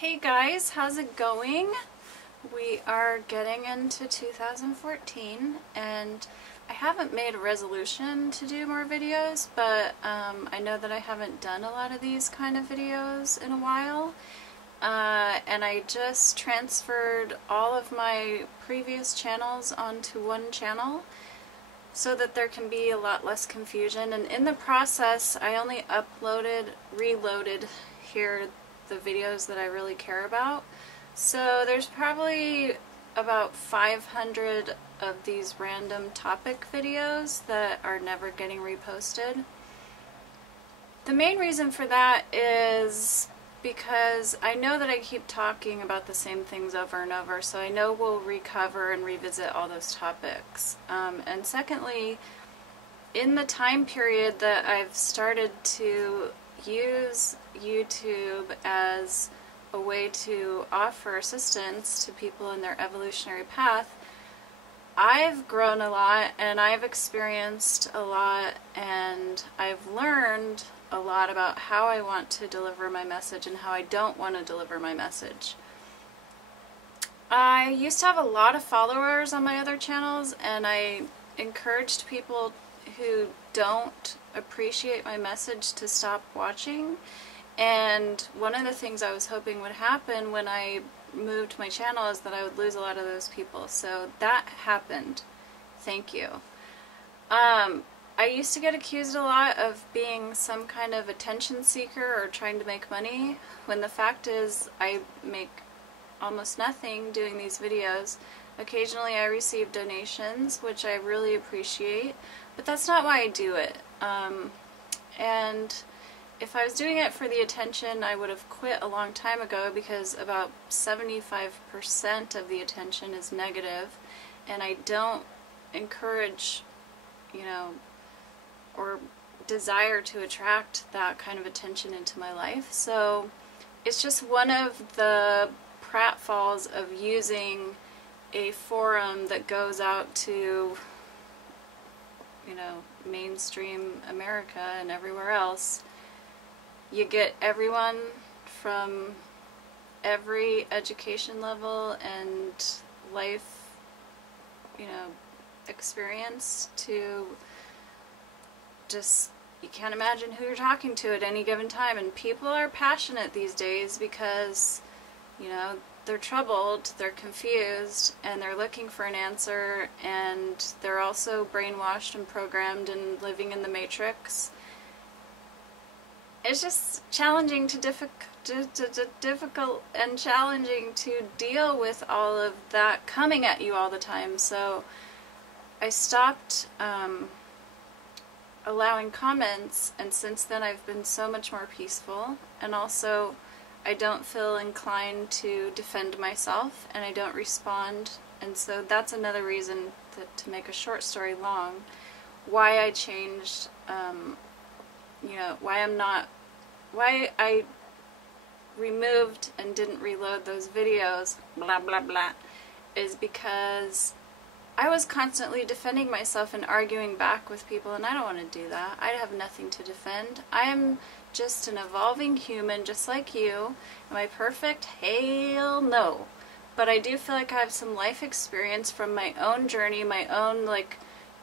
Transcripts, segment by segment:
Hey guys, how's it going? We are getting into 2014 and I haven't made a resolution to do more videos, but I know that I haven't done a lot of these kind of videos in a while. And I just transferred all of my previous channels onto one channel so that there can be a lot less confusion. And in the process, I only reloaded here the videos that I really care about. So there's probably about 500 of these random topic videos that are never getting reposted. The main reason for that is because I know that I keep talking about the same things over and over, so I know we'll recover and revisit all those topics. And secondly, in the time period that I've started to use YouTube as a way to offer assistance to people in their evolutionary path, I've grown a lot and I've experienced a lot and I've learned a lot about how I want to deliver my message and how I don't want to deliver my message. I used to have a lot of followers on my other channels, and I encouraged people who don't appreciate my message to stop watching. And one of the things I was hoping would happen when I moved my channel is that I would lose a lot of those people. So that happened. Thank you. I used to get accused a lot of being some kind of attention seeker or trying to make money, when the fact is I make almost nothing doing these videos. Occasionally I receive donations, which I really appreciate, but that's not why I do it. And if I was doing it for the attention, I would have quit a long time ago, because about 75% of the attention is negative, and I don't encourage, or desire to attract that kind of attention into my life. So it's just one of the pratfalls of using a forum that goes out to, mainstream America and everywhere else. You get everyone from every education level and life, experience to just, you can't imagine who you're talking to at any given time. And people are passionate these days because, they're troubled, they're confused, and they're looking for an answer, and they're also brainwashed and programmed and living in the matrix. It's just challenging difficult and challenging to deal with all of that coming at you all the time. So I stopped allowing comments, and since then I've been so much more peaceful, and also I don't feel inclined to defend myself, and I don't respond. And so that's another reason to make a short story long, why I changed, why I removed and didn't reload those videos, blah blah blah, is because I was constantly defending myself and arguing back with people, and I don't want to do that. I have nothing to defend. I am just an evolving human just like you. Am I perfect? Hell no. But I do feel like I have some life experience from my own journey, my own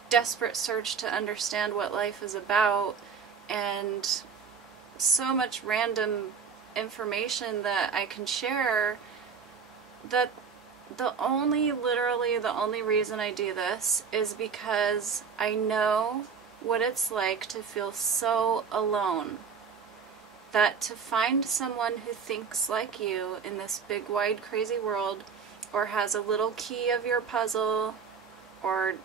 desperate search to understand what life is about, and so much random information that I can share, that literally the only reason I do this is because I know what it's like to feel so alone. That to find someone who thinks like you in this big, wide, crazy world, or has a little key of your puzzle, or,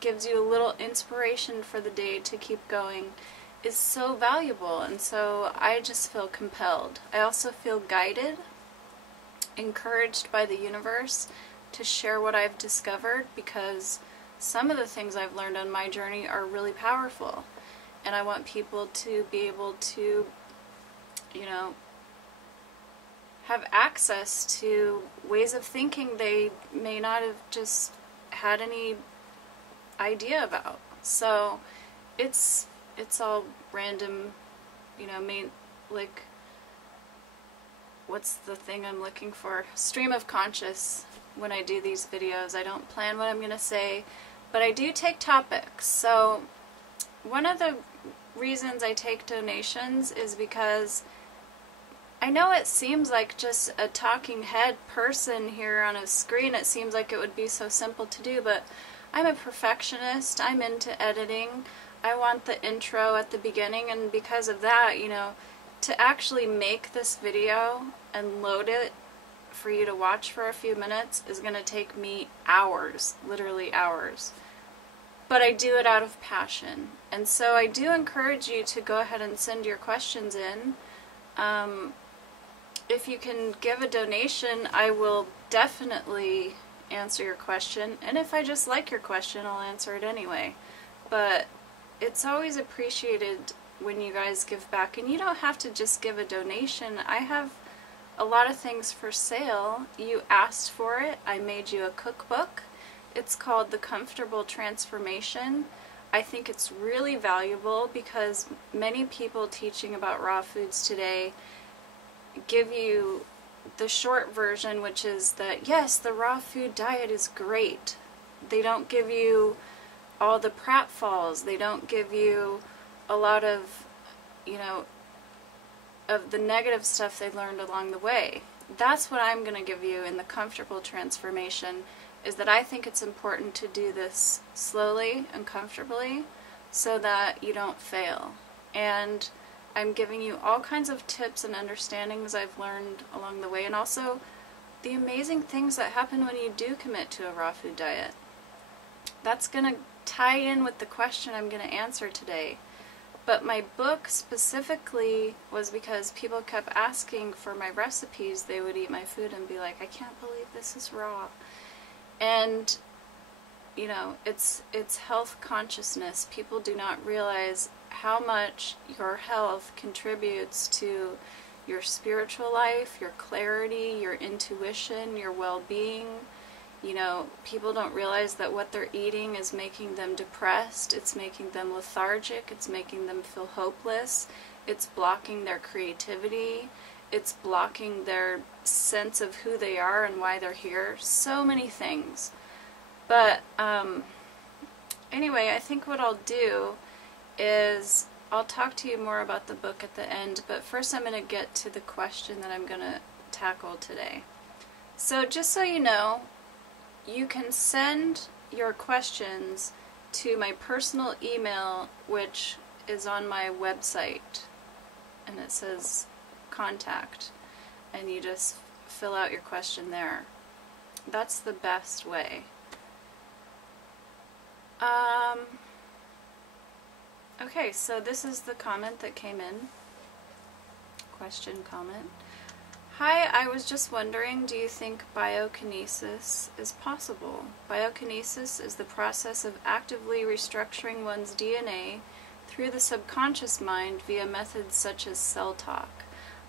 gives you a little inspiration for the day to keep going, is so valuable. And so I just feel compelled. I also feel guided, encouraged by the universe to share what I've discovered, because some of the things I've learned on my journey are really powerful, and I want people to be able to, have access to ways of thinking they may not have just had any idea about. So it's all random, what's the thing I'm looking for? Stream of conscious when I do these videos. I don't plan what I'm going to say, but I do take topics. So one of the reasons I take donations is because I know it seems like just a talking head person here on a screen. It seems like it would be so simple to do, but I'm a perfectionist. I'm into editing. I want the intro at the beginning, and because of that, you know, to actually make this video and load it for you to watch for a few minutes is going to take me hours, literally hours. But I do it out of passion. And so I do encourage you to go ahead and send your questions in. If you can give a donation, I will definitely answer your question. And if I just like your question, I'll answer it anyway. But it's always appreciated when you guys give back, and you don't have to just give a donation. I have a lot of things for sale. You asked for it. I made you a cookbook. It's called The Comfortable Transformation. I think it's really valuable because many people teaching about raw foods today give you the short version, which is that yes, the raw food diet is great. They don't give you all the pratfalls. They don't give you a lot of, you know, of the negative stuff they learned along the way. That's what I'm going to give you in the comfortable transformation, is that I think it's important to do this slowly and comfortably so that you don't fail. And I'm giving you all kinds of tips and understandings I've learned along the way, and also the amazing things that happen when you do commit to a raw food diet. That's going to tie in with the question I'm going to answer today. But my book specifically was because people kept asking for my recipes. They would eat my food and be like, I can't believe this is raw. And, you know, it's health consciousness. People do not realize how much your health contributes to your spiritual life, your clarity, your intuition, your well-being. You know, people don't realize that what they're eating is making them depressed, it's making them lethargic, it's making them feel hopeless, it's blocking their creativity, it's blocking their sense of who they are and why they're here. So many things. But anyway, I think what I'll do is I'll talk to you more about the book at the end, but first I'm going to get to the question that I'm going to tackle today. So just so you know, you can send your questions to my personal email, which is on my website, and it says contact, and you just fill out your question there. That's the best way. Okay, so this is the comment that came in. Question, comment. Hi, I was just wondering, do you think biokinesis is possible? Biokinesis is the process of actively restructuring one's DNA through the subconscious mind via methods such as cell talk.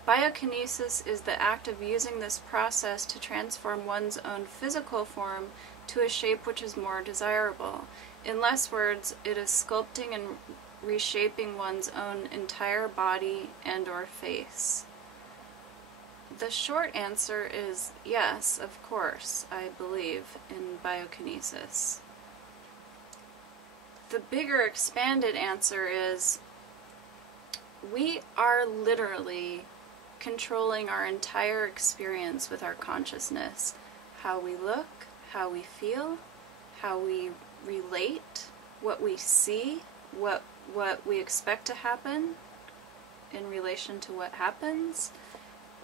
Biokinesis is the act of using this process to transform one's own physical form to a shape which is more desirable. In less words, it is sculpting and reshaping one's own entire body and or face. The short answer is yes, of course, I believe in biokinesis. The bigger expanded answer is we are literally controlling our entire experience with our consciousness. How we look, how we feel, how we relate, what we see, what we expect to happen in relation to what happens.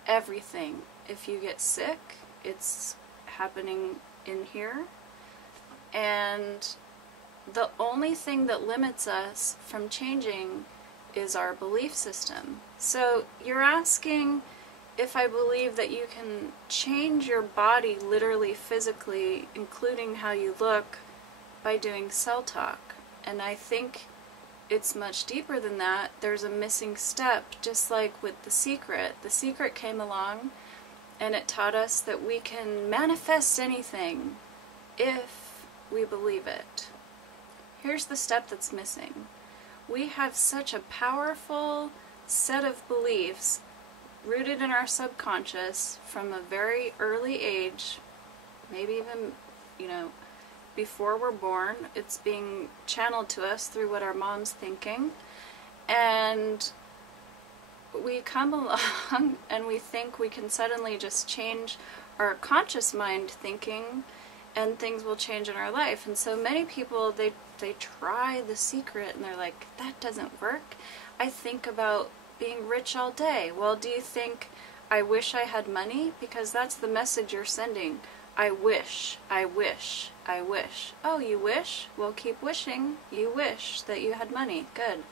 Everything. If you get sick, it's happening in here. And the only thing that limits us from changing is our belief system. So you're asking if I believe that you can change your body literally, physically, including how you look, by doing cell talk. And I think it's much deeper than that. There's a missing step, just like with The Secret. The Secret came along and it taught us that we can manifest anything if we believe it. Here's the step that's missing. We have such a powerful set of beliefs rooted in our subconscious from a very early age, maybe even, before we're born. It's being channeled to us through what our mom's thinking. And we come along and we think we can suddenly just change our conscious mind thinking and things will change in our life. And so many people, they try The Secret and they're like, that doesn't work. I think about being rich all day. Well, do you think I wish I had money? Because that's the message you're sending. I wish, I wish, I wish. Oh, you wish? Well, keep wishing. You wish that you had money. Good.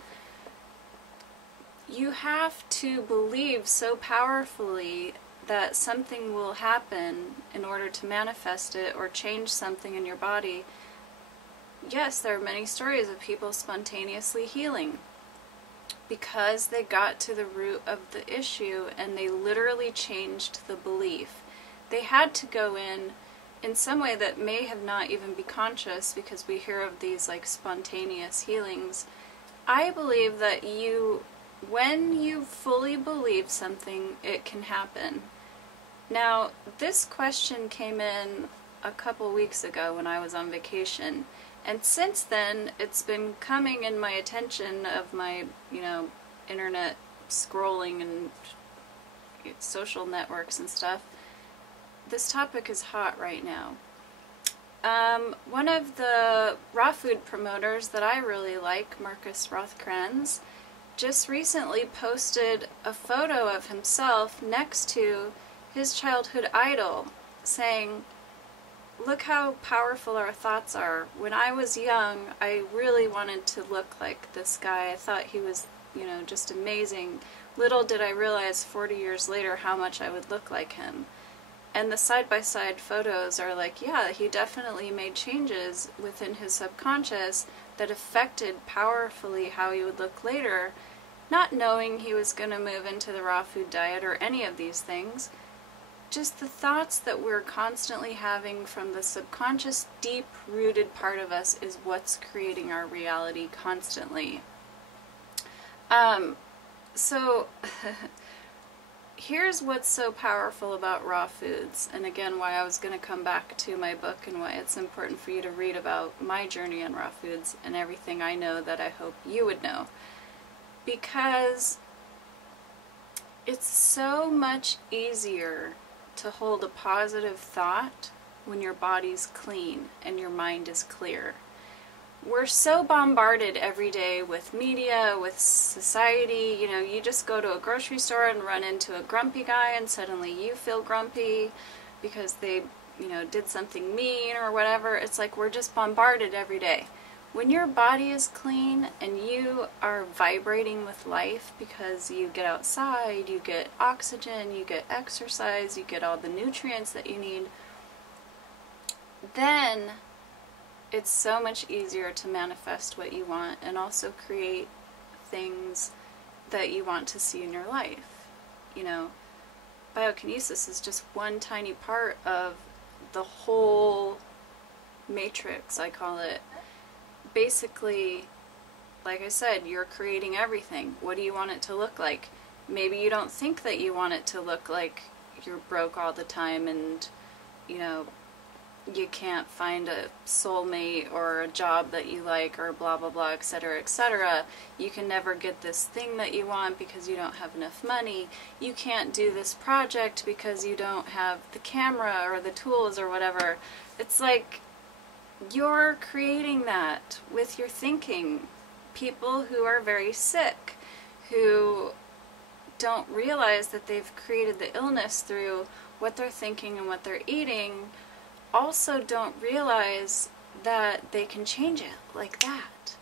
You have to believe so powerfully that something will happen in order to manifest it or change something in your body. Yes, there are many stories of people spontaneously healing because they got to the root of the issue and they literally changed the belief. They had to go in some way that may have not even be conscious, because we hear of these like spontaneous healings. I believe that when you fully believe something, it can happen. Now, this question came in a couple weeks ago when I was on vacation, and since then it's been coming in my attention of my, internet scrolling and social networks and stuff. This topic is hot right now. One of the raw food promoters that I really like, Marcus Rothkranz, just recently posted a photo of himself next to his childhood idol, saying, look how powerful our thoughts are. When I was young, I really wanted to look like this guy. I thought he was, just amazing. Little did I realize 40 years later how much I would look like him. And the side-by-side photos are like, yeah, he definitely made changes within his subconscious that affected powerfully how he would look later, not knowing he was going to move into the raw food diet or any of these things. Just the thoughts that we're constantly having from the subconscious, deep-rooted part of us is what's creating our reality constantly. So here's what's so powerful about raw foods, and again why I was going to come back to my book and why it's important for you to read about my journey on raw foods and everything I know that I hope you would know. Because it's so much easier to hold a positive thought when your body's clean and your mind is clear. We're so bombarded every day with media, with society. You just go to a grocery store and run into a grumpy guy and suddenly you feel grumpy because they, did something mean or whatever. It's like we're just bombarded every day. When your body is clean and you are vibrating with life because you get outside, you get oxygen, you get exercise, you get all the nutrients that you need, then it's so much easier to manifest what you want and also create things that you want to see in your life. Biokinesis is just one tiny part of the whole matrix, I call it. Basically, like I said, you're creating everything. What do you want it to look like? Maybe you don't think that you want it to look like you're broke all the time and, you can't find a soulmate or a job that you like or blah blah blah, etc., etc. You can never get this thing that you want because you don't have enough money. You can't do this project because you don't have the camera or the tools or whatever. It's like you're creating that with your thinking. People who are very sick, who don't realize that they've created the illness through what they're thinking and what they're eating, also don't realize that they can change it like that.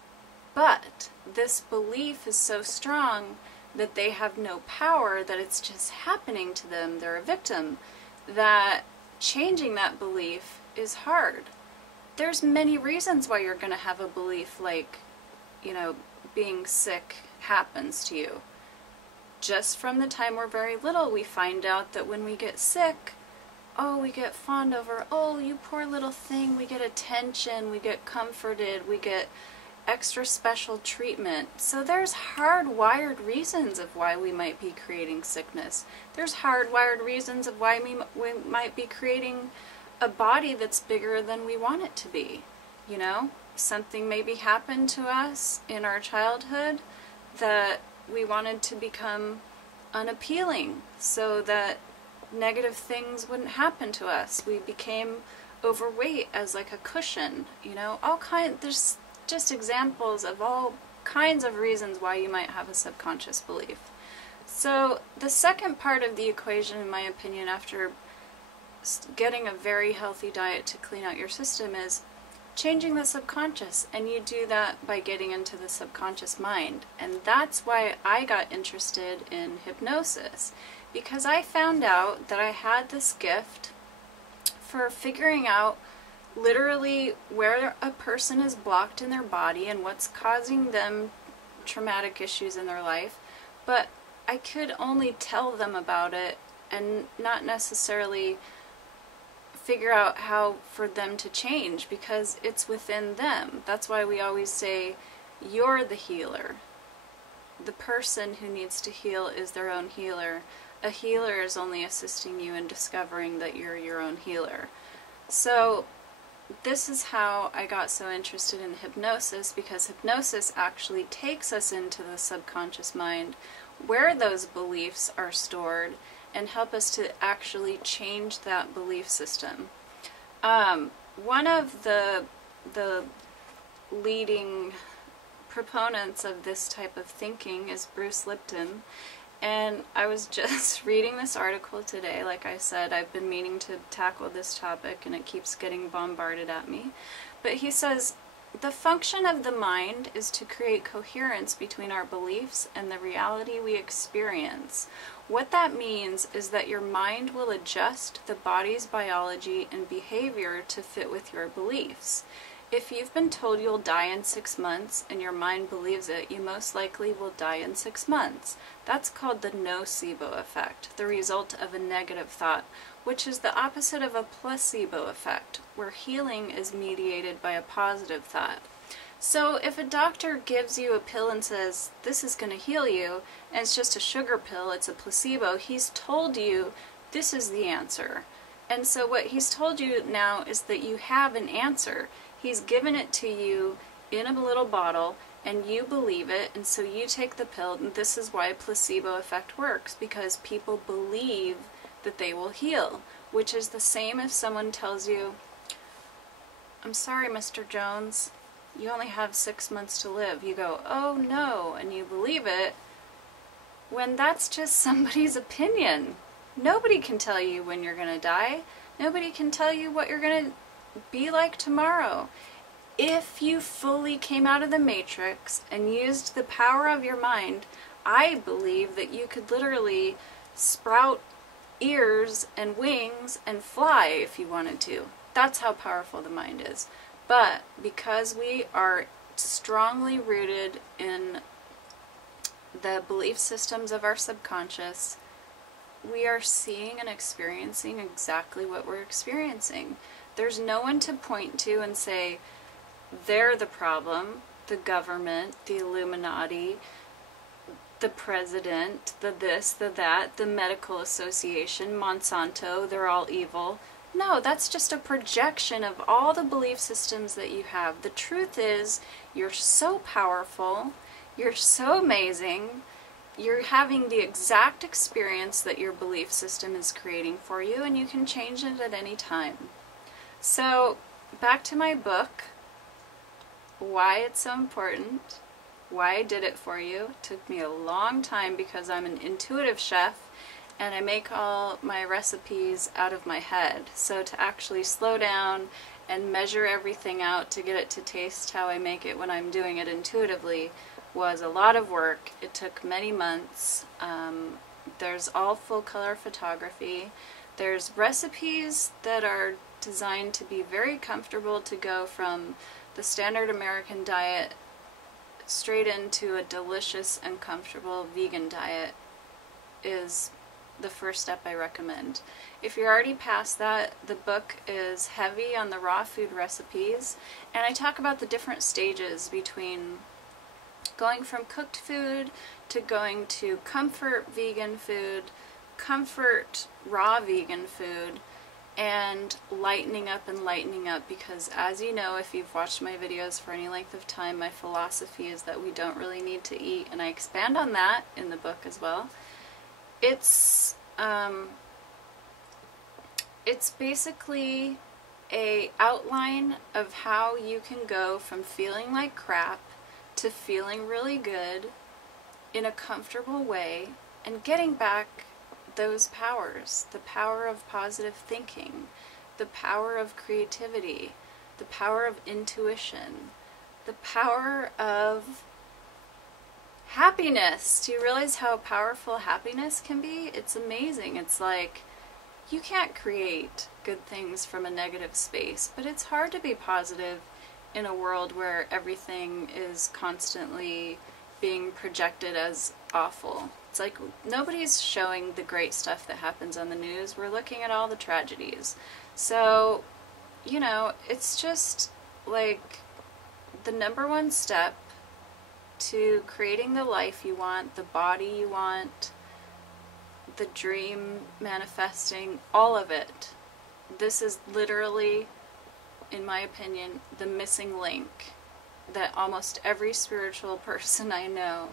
But this belief is so strong that they have no power, that it's just happening to them, they're a victim, that changing that belief is hard. There's many reasons why you're going to have a belief like, being sick happens to you. Just from the time we're very little, we find out that when we get sick, we get fawned over. Oh, you poor little thing. We get attention. We get comforted. We get, extra special treatment. So there's hardwired reasons of why we might be creating sickness. There's hardwired reasons of why we might be creating a body that's bigger than we want it to be. You know, something maybe happened to us in our childhood that we wanted to become unappealing so that negative things wouldn't happen to us. We became overweight as like a cushion, you know, there's just examples of all kinds of reasons why you might have a subconscious belief. So the second part of the equation, in my opinion, after getting a very healthy diet to clean out your system, is changing the subconscious, and you do that by getting into the subconscious mind. And that's why I got interested in hypnosis, because I found out that I had this gift for figuring out literally where a person is blocked in their body and what's causing them traumatic issues in their life, but I could only tell them about it and not necessarily figure out how for them to change, because it's within them. That's why we always say, you're the healer. The person who needs to heal is their own healer. A healer is only assisting you in discovering that you're your own healer. So this is how I got so interested in hypnosis, because hypnosis actually takes us into the subconscious mind where those beliefs are stored and help us to actually change that belief system. One of the leading proponents of this type of thinking is Bruce Lipton, and I was just reading this article today. Like I said, I've been meaning to tackle this topic and it keeps getting bombarded at me. But he says, the function of the mind is to create coherence between our beliefs and the reality we experience. What that means is that your mind will adjust the body's biology and behavior to fit with your beliefs. If you've been told you'll die in 6 months and your mind believes it, you most likely will die in 6 months. That's called the nocebo effect, the result of a negative thought, which is the opposite of a placebo effect, where healing is mediated by a positive thought. So if a doctor gives you a pill and says, this is going to heal you, and it's just a sugar pill, it's a placebo, he's told you this is the answer. And so what he's told you now is that you have an answer. He's given it to you in a little bottle, and you believe it, and so you take the pill, and this is why placebo effect works, because people believe that they will heal, which is the same if someone tells you, I'm sorry, Mr. Jones, you only have 6 months to live. You go, oh no, and you believe it, when that's just somebody's opinion. Nobody can tell you when you're going to die. Nobody can tell you what you're going to be like tomorrow. If you fully came out of the matrix and used the power of your mind, I believe that you could literally sprout ears and wings and fly if you wanted to. That's how powerful the mind is. But because we are strongly rooted in the belief systems of our subconscious, we are seeing and experiencing exactly what we're experiencing. There's no one to point to and say, they're the problem, the government, the Illuminati, the president, the this, the that, the medical association, Monsanto, they're all evil. No, that's just a projection of all the belief systems that you have. The truth is, you're so powerful, you're so amazing, you're having the exact experience that your belief system is creating for you, and you can change it at any time. So, back to my book, why it's so important, why I did it for you. It took me a long time because I'm an intuitive chef and I make all my recipes out of my head. So to actually slow down and measure everything out to get it to taste how I make it when I'm doing it intuitively was a lot of work. It took many months. There's all full color photography. There's recipes that are designed to be very comfortable, to go from the standard American diet straight into a delicious and comfortable vegan diet is the first step I recommend. If you're already past that, the book is heavy on the raw food recipes, and I talk about the different stages between going from cooked food to going to comfort vegan food, comfort raw vegan food, and lightening up and lightening up, because as you know, if you've watched my videos for any length of time, my philosophy is that we don't really need to eat, and I expand on that in the book as well. It's basically a outline of how you can go from feeling like crap to feeling really good in a comfortable way and getting back those powers, the power of positive thinking, the power of creativity, the power of intuition, the power of happiness. Do you realize how powerful happiness can be? It's amazing. It's like, you can't create good things from a negative space, but it's hard to be positive in a world where everything is constantly being projected as awful. It's like nobody's showing the great stuff that happens on the news. We're looking at all the tragedies. So, you know, it's just like the number one step to creating the life you want, the body you want, the dream manifesting, all of it. This is literally, in my opinion, the missing link that almost every spiritual person I know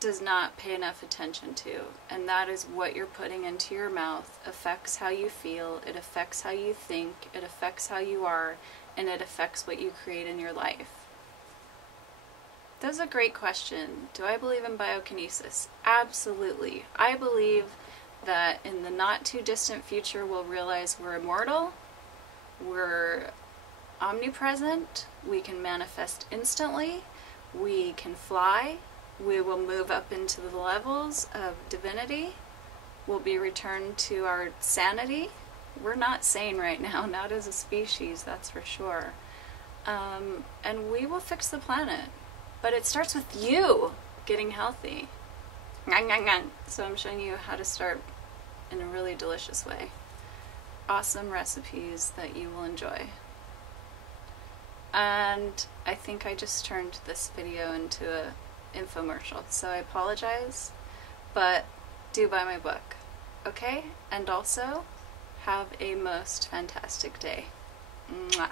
does not pay enough attention to, and that is what you're putting into your mouth affects how you feel, it affects how you think, it affects how you are, and it affects what you create in your life. That's a great question. Do I believe in biokinesis? Absolutely. I believe that in the not too distant future we'll realize we're immortal, we're omnipresent, we can manifest instantly, we can fly, we will move up into the levels of divinity, we'll be returned to our sanity. We're not sane right now, not as a species, that's for sure. And we will fix the planet. But it starts with you getting healthy. So I'm showing you how to start in a really delicious way. Awesome recipes that you will enjoy. And I think I just turned this video into a infomercial, so I apologize, but do buy my book, okay? And also, have a most fantastic day. Mwah.